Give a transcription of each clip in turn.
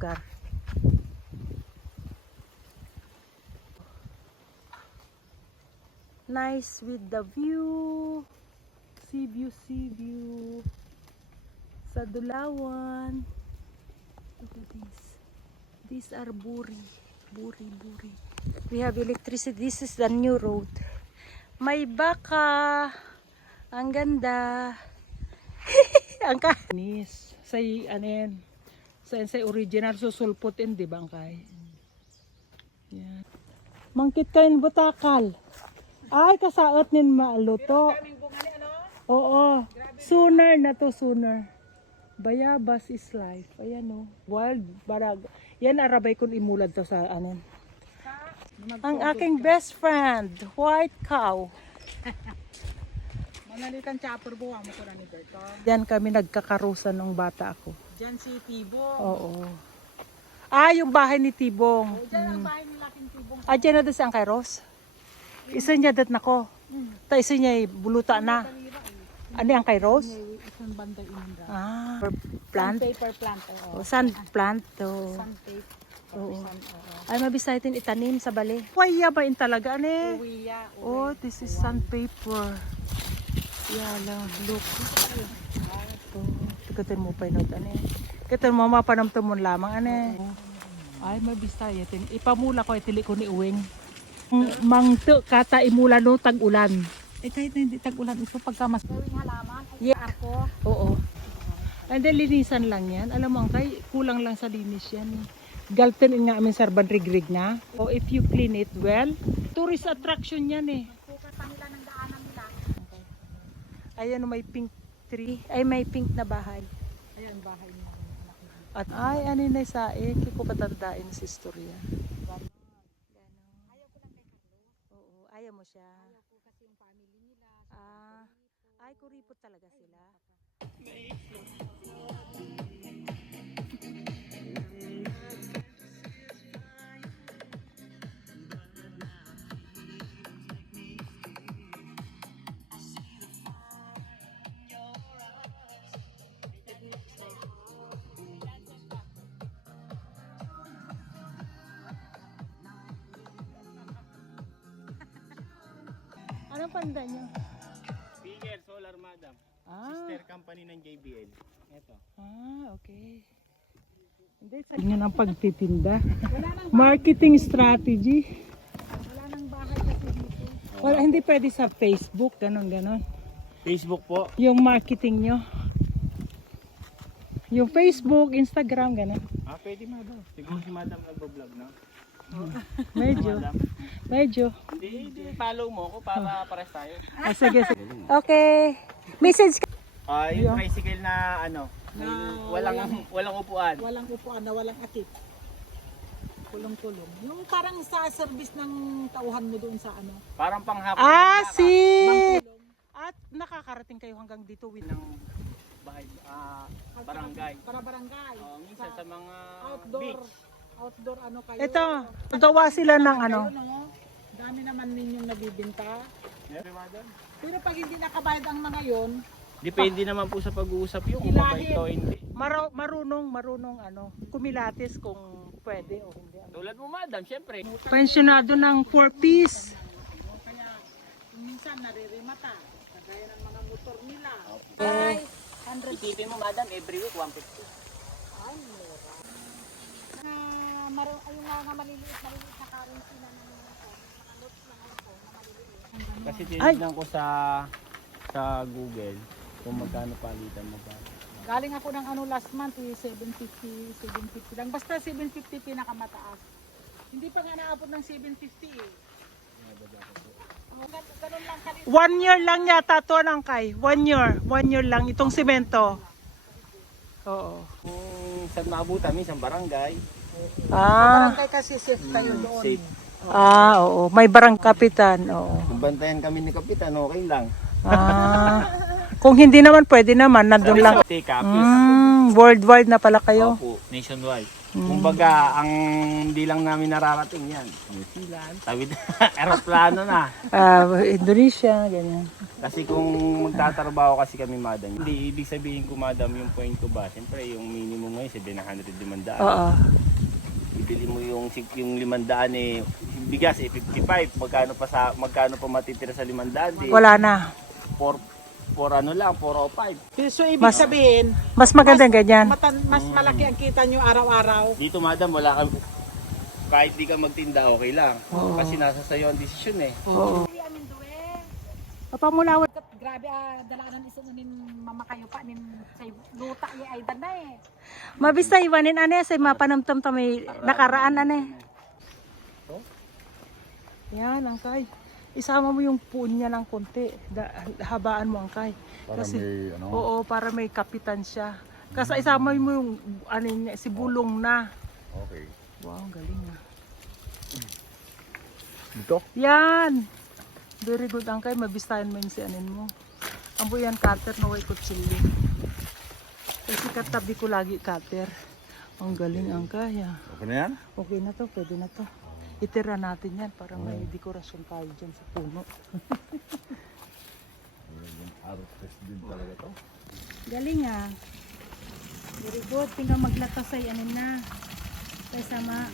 lugar. Nice with the view. Sea view, sea view. Sa Dulawan. Look at this. These are buri. Buri. We have electricity. This is the new road. May baka. Ang ganda. Ang kanis. Say, anen. Say original susulputin, di ba ang kay? Yan. Mangkit kain butakal. Ay, kasaot nin maaluto. Oo. Sooner na to, sooner. Bayabas is life. Ayan o. Wild barag. Yan arabay kung imulad to sa anon. Ang aking best friend, white cow. Manalikan chopper buwa mo ko na ni Berto. Diyan kami nagkakarusan nung bata ako. Diyan si Tibong. Oo. Ah, yung bahay ni Tibong. Diyan ang bahay ni Laking Tibong. Ah, dyan na doon sa Angkay Rose? Isa niya dat nako. Ta isa niya buluta na. Ano yung Angkay Rose? Isang banda inunda. Ah, plant. Paper plant. Oh, sun plant to. Sunpaper. Oo. Ay, mabisaitin itanim sa bali. Waya ba in talaga, ane? Uwiya. Oh, this is sandpaper. Yala, look. Ito. Tikatin mo pa inod, ane. Kitin mo, mapanamto mo lamang, ane. Ay, mabisayatin. Ipamula ko, itili ko ni Uwing. Mangto, kata imula no, tag-ulan. Eh, kahit na hindi tag-ulan, ito pagkamas. Gawing halaman. Yeah. Arko. Oo. And then, linisan lang yan. Alam mo, Angkay, kulang lang sa linis yan. Galton nga amin sarban rig-rig na. O if you clean it well, tourist attraction yan eh. Sukat pa nila ng daanan nila. Ayan, may pink tree. Ay, may pink na bahay. Ayan, bahay niya. At ay, ano na sa hindi ko patandain sa istorya. Ayaw ko lang kay Carlo. Oo, ayaw mo siya. Ayaw ko kasi yung family nila. Ah, ay, kuripot talaga sila. Anong panda nyo? Bigger Solar Madam. Ah, Sister company ng JBL. Ito. okay. Hindi, sa inyo ng pagtitinda. Marketing strategy. Wala nang bahay kasi dito. Wala, hindi pwede sa Facebook, ganon. Facebook po. Yung marketing nyo. Yung Facebook, Instagram, ganon. Pwede madam. Siguro si madam nagbo-vlog na. Medyo. Hindi, follow mo ko para pares tayo. Ah, sige. Okay. Message ka. Yung tricycle na ano, walang upuan. Walang upuan na walang akit. Kulong-kulong. Yung parang sa service ng tauhan mo doon sa ano. Parang panghapon. Ah, si... Bangkulong. At nakakarating kayo hanggang dito with... ng bahay, barangay. Para barangay. Minsan sa mga Outdoor. beach. Outdoor ano kayo. Ito, gawa sila ng ano. Ayun, no? Dami naman ninyong nabibinta. Yeah, madam. Pero pag hindi nakabayad ang mga yon, Depende naman po sa pag-uusap yung kung mabait o hindi. Marunong ano, kumilatis kung pwede o hindi. Tulad mo madam, syempre. Pensionado ng 4-piece. kaya minsan naririmata. Kagaya ng mga motor nila. Okay. 100. Isipin mo madam, every week 150. Ay, mura. Ayun nga maliliit na currency na mga notes na ako na maliliit. Kasi tinignan ko sa Google kung magkano palitan mo ba. Galing ako ng ano last month, 750 lang. Basta 750 pinakamataas. Hindi pa nga naabot ng 750 eh. Ganun lang kalit. 1 year lang yata to ng kay. 1 year. 1 year lang itong simento. Oo. Kung saan maabutan, minsan barangay. Ah. Barangay kasi safe kayo doon. Safe. Ah, oo. May barang kapitan. Oo. Kung bantayan kami ni Kapitan, okay lang. Ah. Kung hindi naman, pwede naman. Nandun lang. Take up. Worldwide na pala kayo. Opo, nationwide. Kumbaga, ang hindi lang namin nararating yan. New Zealand, tawid aeroplano na. Indonesia, ganyan. Kasi kung magtatrabaho kasi kami, madam, hindi ibig sabihin ko, madam, yung point ko ba, siyempre yung minimum ngayon, 700, 500. Oo. Ibili mo yung 500 eh, bigas eh, 55. Magkano pa matitira sa 500 eh? Wala na. 4 ano lang, 405. So ibig Mas- sabihin, Mas magandang ganyan. mas malaki ang kita nyo araw-araw. Dito, madam, wala kang, kahit di ka magtinda, okay lang. Oo. Kasi nasa sayo ang desisyon eh. Oo. Papamulawat. Grabe dalanan iso nin mamakayo pa nin say luta ni ay danay. Mabista iwanin ane sa mapanamtam ta may nakaraan ane. Yan, angkay. Isama mo yung puon niya ng konti. Habaan mo angkay. Para may ano? Oo, para may kapitan siya. Kasi isama mo yung ano niya, si bulong na. Okay. Wow, ang galing na. Dito? Yan. Very good angkay, mabistahan mo yung si anin mo. Ambo yan cutter na way kutsilyo. Kasi katabi ko lagi cutter. Ang galing angkay ah. Okay na yan? Okay na to, pwede na to. Itira natin yan para may dekorasyon tayo dyan sa puno. Yung artist din talaga to. Galing ah. Very good. Tingnan maglatasay anin na. Kaya sama.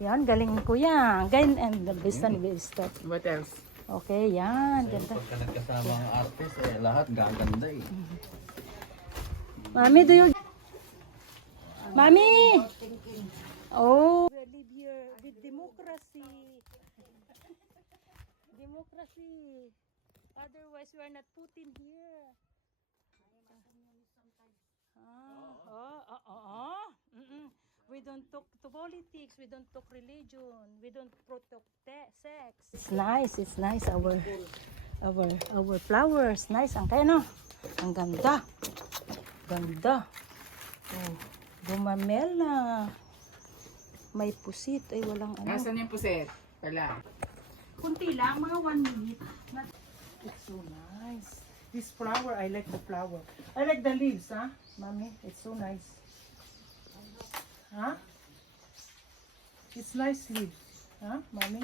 Yan, galing kuya. Gain and the best and best. What else? Okay, yan. Ganda. Pagka nagkasama ang artist, lahat gaganda eh. Mami, do you... Mami! Oh! We live here with democracy. Democracy. Otherwise, we are not put in here. We don't talk to politics. We don't talk religion. We don't protect sex. It's nice. It's nice. Our flowers. Nice. Ang kaya no? Ang ganda. Ganda. Oh, gumamela. May pusit. Ay, walang ano. Nasaan yung puset? Wala. Kunti lang. Mga 1 minute. It's so nice. This flower, I like the flower. I like the leaves, huh? Mommy, it's so nice. Huh? It's nice leaves. Huh, Mommy?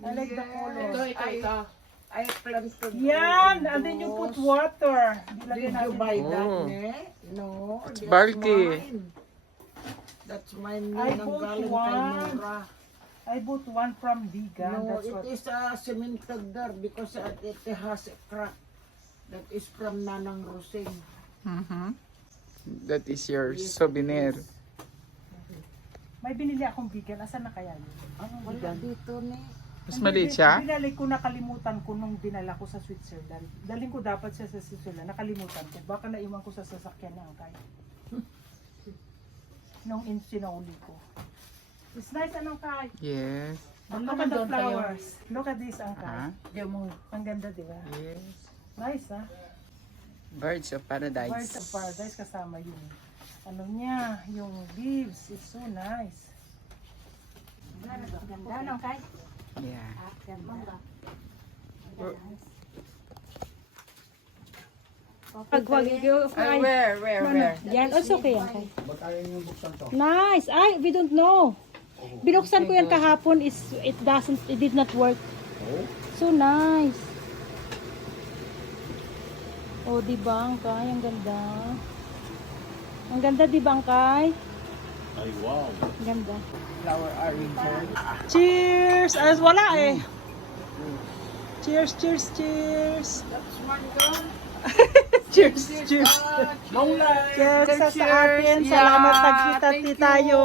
I like the color. Ito. I planted. Yan! And then you put water. Did you buy that, ne? No. That's Bulky. mine. That's mine. I Nang bought galing kay one. Nora. I bought one from Vegan. No, That's it what. is cemented there because it has a crack. That is from Nanang Rosing. That is your souvenir. May binili akong vegan. Asan na kaya yun? Wala dito, ne? Mas maliit siya? Binali ko, nakalimutan ko nung dinala ko sa Switzerland. Daling ko dapat siya sa Switzerland. Nakalimutan ko. Baka naiwan ko sa sasakyan na angkay. Nung sinauli ko. It's nice, anong kay? Yes. Look at the flowers. Look at this, angkay. Uh-huh. Ang ganda, di ba? Yes. Nice, ha? Birds of Paradise. Birds of Paradise kasama yung ano niya, yung leaves. It's so nice. Ganda, anong kay? Yeah. Ganda. Wag, Where? Yan, also okay yan. Kay. Ba't ayaw yung buksan to? Nice. Ay, we don't know. Binuksan ko yan kahapon, it did not work. Oh? So nice. Oh, di ba, Angkay? Ang ganda. Ang ganda, di ba, Angkay? Ay, wow. Ang ganda. Flower arranger. Cheers! As wala eh. Cheers, cheers, cheers. That's one gone. Cheers, cheers. Long life. Cheers sa atin. Salamat pagkita tayo.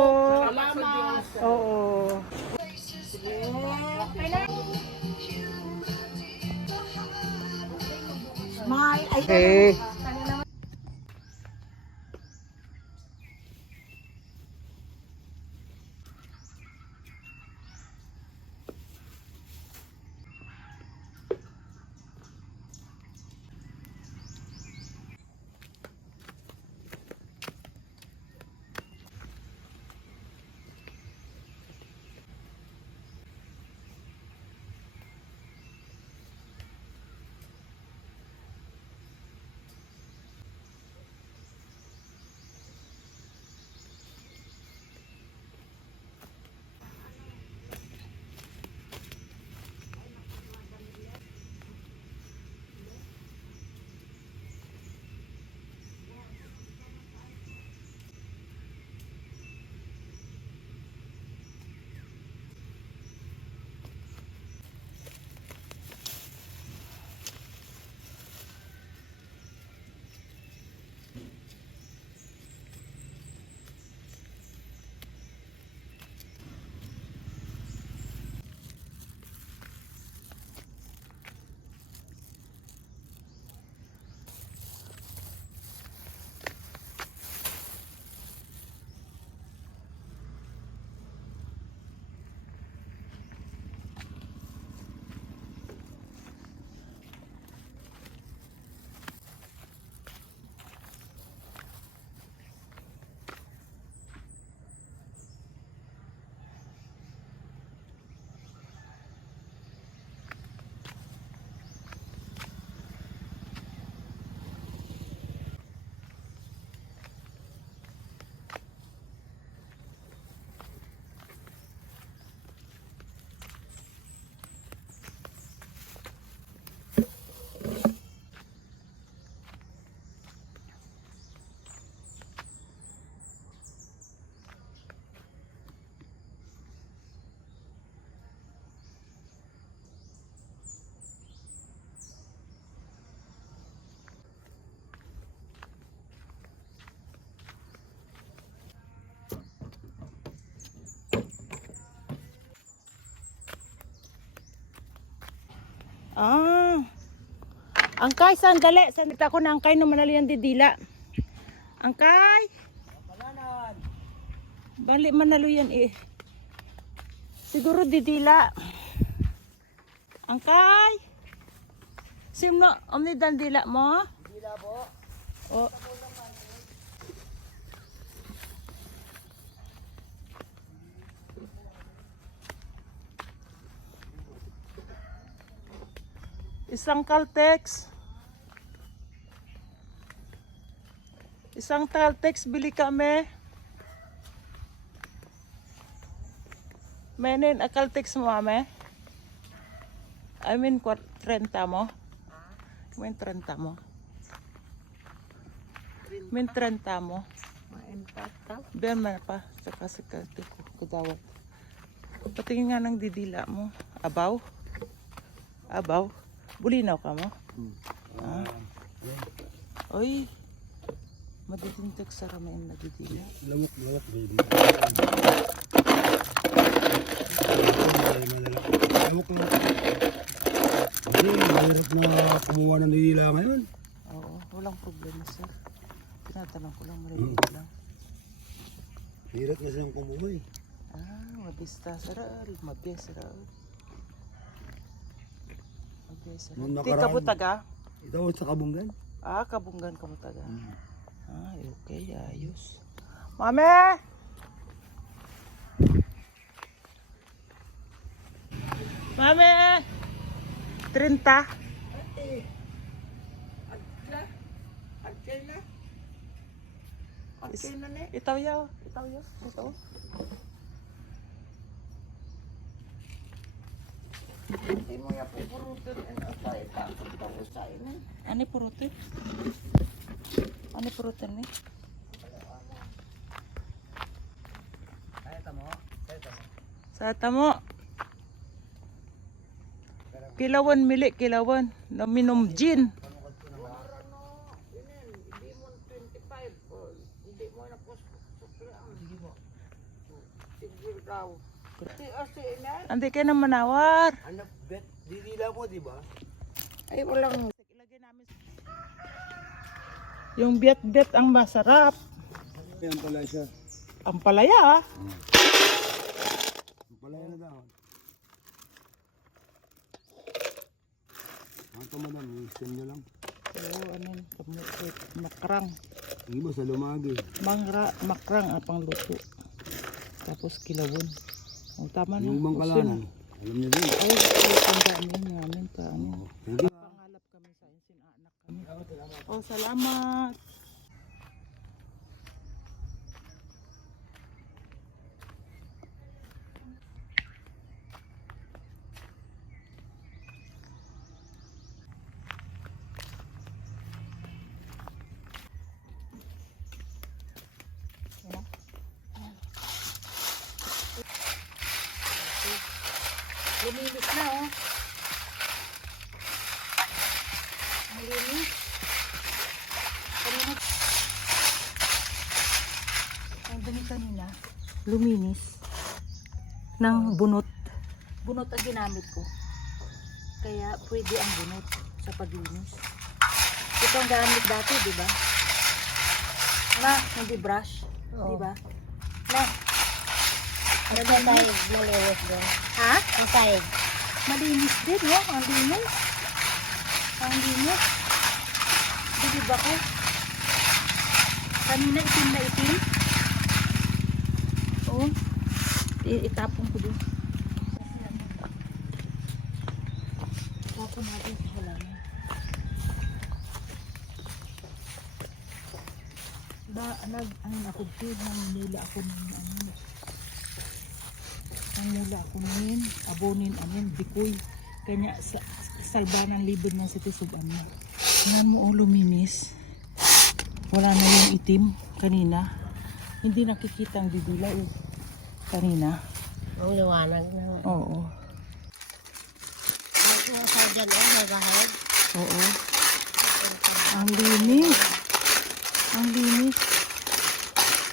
Salamat. Oo. Smile. Ay, Eh. Angkay, sandali. Sandali ako na Angkay na manali ng didila. Angkay! Bali manalo yan eh. Siguro didila. Angkay! Simno, omni dandila mo? Dila po. Oh. Isang Caltex. Isang Caltex bili kami. Menin a Caltex mo ame? I mean 30 mo? Min 30 mo? Min 30 mo? Biyan man pa. Saka sa Caltex ko. Kudawat. Patingin nga ng didila mo. Abaw? Abaw? Bulinaw ka mo? Ah. Oy. Maditintek sa ramay na didila. Lamok. Lamok lang. Kasi mahirap na kumuha ng nilila ngayon. Oo, walang problema sir. Tinatanong ko lang, marinig lang. Hirap na siyang kumuha eh. Mabista saral, mabiyasral. Nung Di nakaraan- kabutaga? Ito sa Kabunggan. Kabunggan kabutaga. Okay, ayos. Mame! Mame! 30. Sino ni? Itaw yaw. Itaw yaw. Ito. Hindi mo yan pupurutin ang asay. Tapos ang asay na. Ano purutin? Ano purutin ni? Sa tamo. Kilawan mili, kilawan. Naminom gin. Hindi mo 25. Hindi mo na suklaan. Sige mo. Sige daw. Kasi na. Andi kayo na manawar. Anak, bet, didila mo, di ba? Ay, walang. Yung bet-bet ang masarap. Yan pala siya. Ang palaya. Pala yan na daw. Ito madam, i-send nyo lang. Oo, ano yun? Makrang. Hindi mo sa lumagi. Makrang ang pangluto. Tapos kilawon. O, tama na. Yung bangkalanan. Alam niyo din. Ay, tandaan yun namin pa. Ano. Thank you. Pangalap kami sa anak kami. Oh, salamat. Luminis na, oh. Ang linis. Kanina. Ang dumi kanina. Luminis. Ng bunot. Bunot ang ginamit ko. Kaya pwede ang bunot sa paglinis. Ito ang gamit dati, di ba? Na, hindi brush. Di ba? Na. Ang sahig, malinis din. Ha? Ang sahig. Malinis din, no? Ang linis. Ang linis. Di ba ko? Kanina itim na itim. Oo. Itapon ko din. Tapon natin sa halaman. Ano ako din, nanginila ako ng ano. Nanginila ako ngayon, abonin amin, bikoy. Kanya salbanan libid ng sitisuban mo. Tingnan mo, oh, luminis. Wala na yung itim kanina. Hindi nakikita ang didila, oh. Kanina. Ang liwanag na. Oo. Ang sa dyan, may bahag. Oo. Ang linis. Ang linis.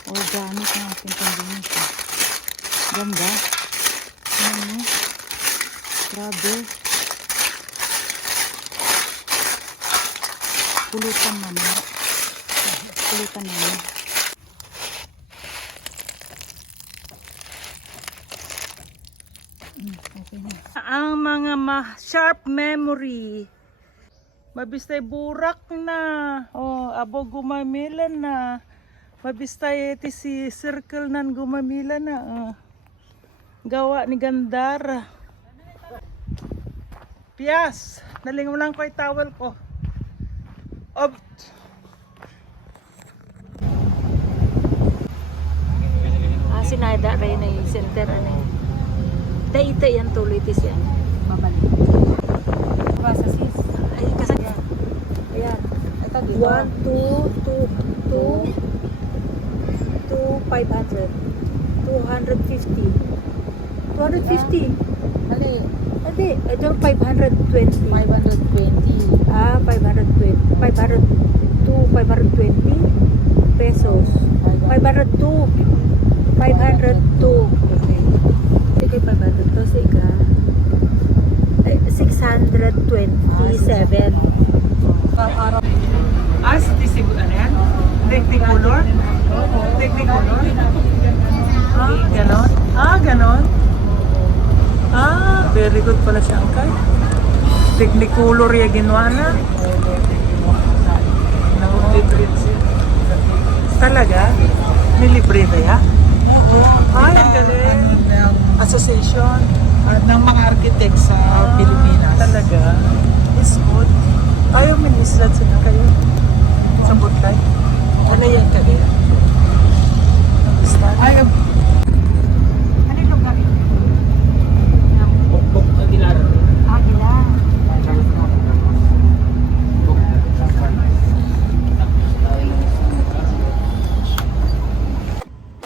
Organic na ating panlinis. Eh. Ganda. Ano? Grabe. Pulutan naman. Pulutan naman. Okay na. Ang mga sharp memory. Mabistay burak na. Oh, abo gumamila na. Mabistay iti si circle nan gumamila na. Oh. Gawa ni Gandara. Pias, nalingaw lang ko yung towel ko. Ob. Sinada rin na yung center ano yun. Daita yan tuloy tis yan. Mabalik. Basa sis. Ay, kasag. Ayan. Ito dito. 1, 2, 500. 250. 250. Mali. Hindi. Ito 520. 520. 520. 520 pesos. 502. 502. Okay. Sige, 502. Sige. 627. As disib ano yan? Technicolor? Technicolor? Ganon? Ganon? Very good pala siya, Angkay. Technicolor yung ginawa na. Talaga? Nilibre na ya? Ay, ang galing. Association ng mga architect sa Pilipinas. Talaga? It's good. Ayaw minislat sila kayo. Sa buti